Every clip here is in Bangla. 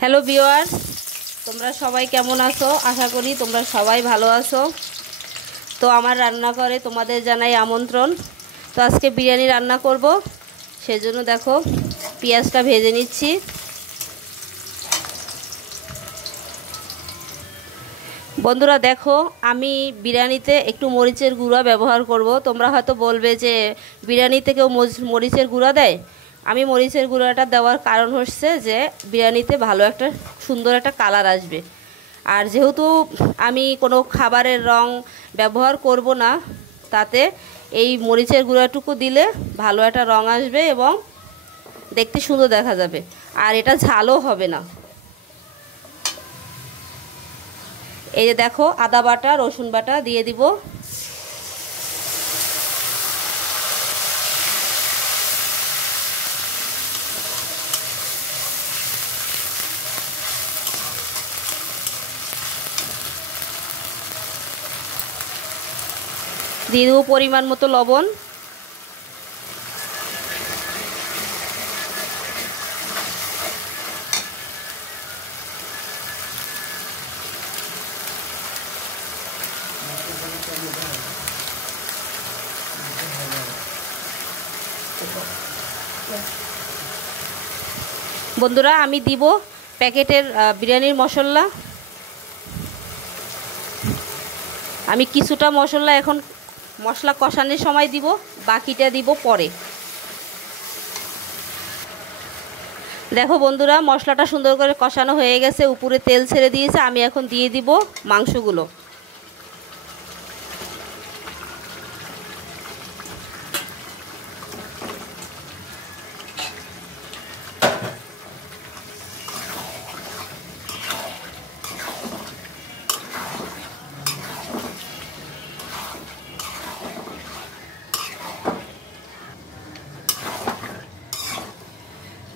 হ্যালো ভিউয়ার্স, তোমরা সবাই কেমন আছো? আশা করি তোমরা সবাই ভালো আছো। তো আমার রান্নাঘরে তোমাদের জানাই আমন্ত্রণ। তো আজকে বিরিয়ানি রান্না করব, সেজন্য দেখো পেঁয়াজটা ভেজে নিচ্ছি। বন্ধুরা দেখো, আমি বিরিয়ানিতে একটু মরিচের গুঁড়া ব্যবহার করব। তোমরা হয়তো বলবে যে বিরিয়ানিতে কেউ মরিচের গুঁড়া দেয়। আমি মরিচের গুঁড়াটা দেওয়ার কারণ হচ্ছে যে বিরিয়ানিতে ভালো একটা সুন্দর একটা কালার আসবে। আর যেহেতু আমি কোনো খাবারের রং ব্যবহার করব না, তাতে এই মরিচের গুঁড়াটুকু দিলে ভালো একটা রং আসবে এবং দেখতে সুন্দর দেখা যাবে। আর এটা ঝালও হবে না। এই যে দেখো, আদা বাটা রসুন বাটা দিয়ে দিব। দিয়ে দেবো পরিমাণ মতো লবণ। বন্ধুরা আমি দিব প্যাকেটের বিরিয়ানির মশলা। আমি কিছুটা মশলা এখন মশলা কষানোর সময় দিব, বাকিটা দিব পরে। দেখো বন্ধুরা, মশলাটা সুন্দর করে কষানো হয়ে গেছে, উপরে তেল ছেড়ে দিয়েছে। আমি এখন দিয়ে দিব মাংসগুলো।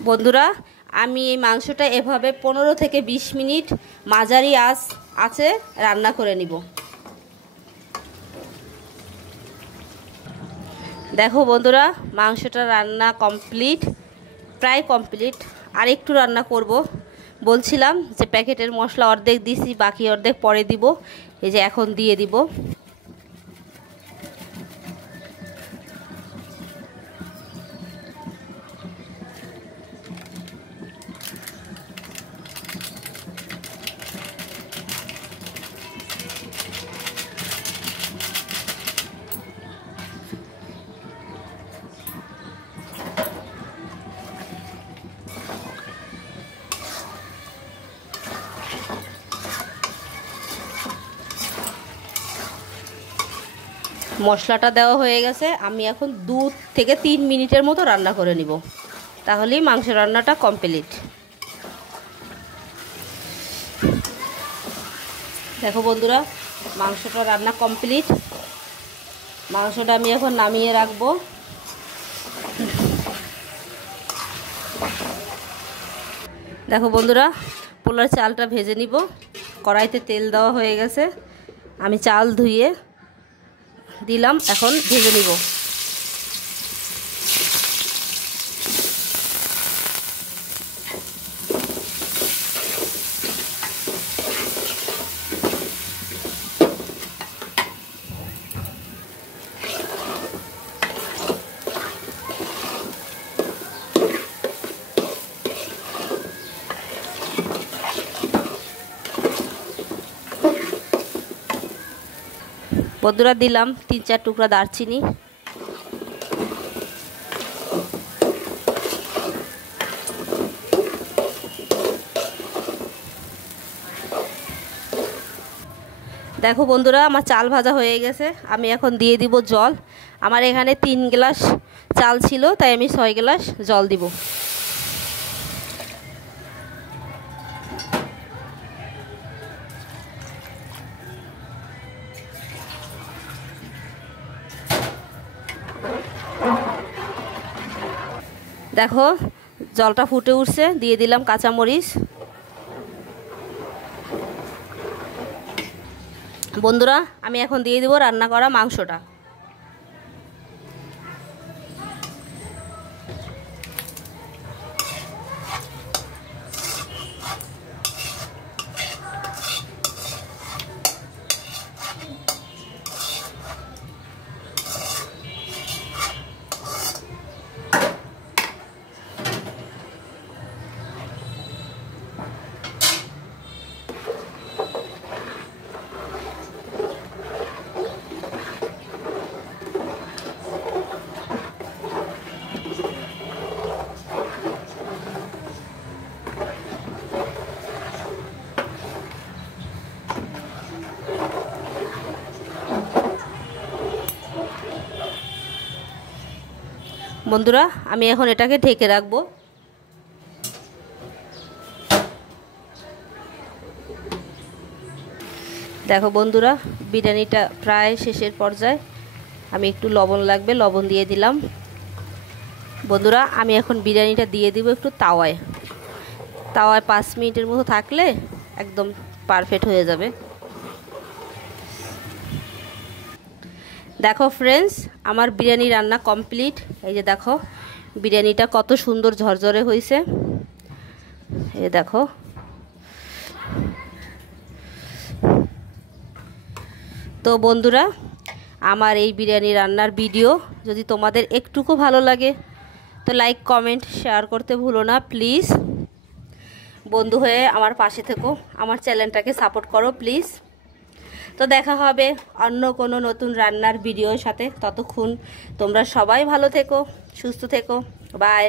বন্ধুরা আমি এই মাংসটা এভাবে 15 থেকে 20 মিনিট মাঝারি আঁচে রান্না করে নিব। দেখো বন্ধুরা, মাংসটা রান্না কমপ্লিট, প্রায় কমপ্লিট। আর একটু রান্না করব। বলছিলাম যে প্যাকেটের মশলা অর্ধেক দিছি, বাকি অর্ধেক পরে দিব। এই যে এখন দিয়ে দিব। মশলাটা দেওয়া হয়ে গেছে। আমি এখন 2 থেকে 3 মিনিটের মতো রান্না করে নিব, তাহলেই মাংস রান্নাটা কমপ্লিট। দেখো বন্ধুরা, মাংসটা রান্না কমপ্লিট। মাংসটা আমি এখন নামিয়ে রাখবো। দেখো বন্ধুরা, পোলার চালটা ভেজে নিব। কড়াইতে তেল দেওয়া হয়ে গেছে, আমি চাল ধুয়ে দিলাম, এখন ভেজে নিব। বন্ধুরা দিলাম 3-4 টুকরা দারচিনি। দেখো বন্ধুরা, আমার চাল ভাজা হয়ে গেছে। আমি এখন দিয়ে দিব জল। আমার এখানে 3 গ্লাস চাল ছিল, তাই আমি 6 গ্লাস জল দিব। দেখো জলটা ফুটে উঠছে, দিয়ে দিলাম কাঁচামরিচ। বন্ধুরা আমি এখন দিয়ে দেব রান্না করা মাংসটা। বন্ধুরা আমি এখন এটাকে ঢেকে রাখবো। দেখো বন্ধুরা বিরিয়ানিটা প্রায় শেষের পর্যায়ে, আমি একটু লবণ লাগবে, লবণ দিয়ে দিলাম। বন্ধুরা আমি এখন বিরিয়ানিটা দিয়ে দিব একটু তাওয়ায়। 5 মিনিটের মতো থাকলে একদম পারফেক্ট হয়ে যাবে। দেখো ফ্রেন্ডস আমার বিরিয়ানি রান্না কমপ্লিট। এই যে দেখো বিরিয়ানিটা কত সুন্দর ঝরঝরে হয়েছে, এই দেখো। তো বন্ধুরা আমার এই বিরিয়ানি রান্নার ভিডিও যদি তোমাদের একটুকু ভালো লাগে তো লাইক কমেন্ট শেয়ার করতে ভুলো না প্লিজ। বন্ধু হয়ে আমার পাশে থেকো, আমার চ্যানেলটাকে সাপোর্ট করো প্লিজ। তো দেখা হবে অন্য কোনো নতুন রান্নার ভিডিওর সাথে। ততক্ষণ তোমরা সবাই ভালো থেকো, সুস্থ থেকো, বাই।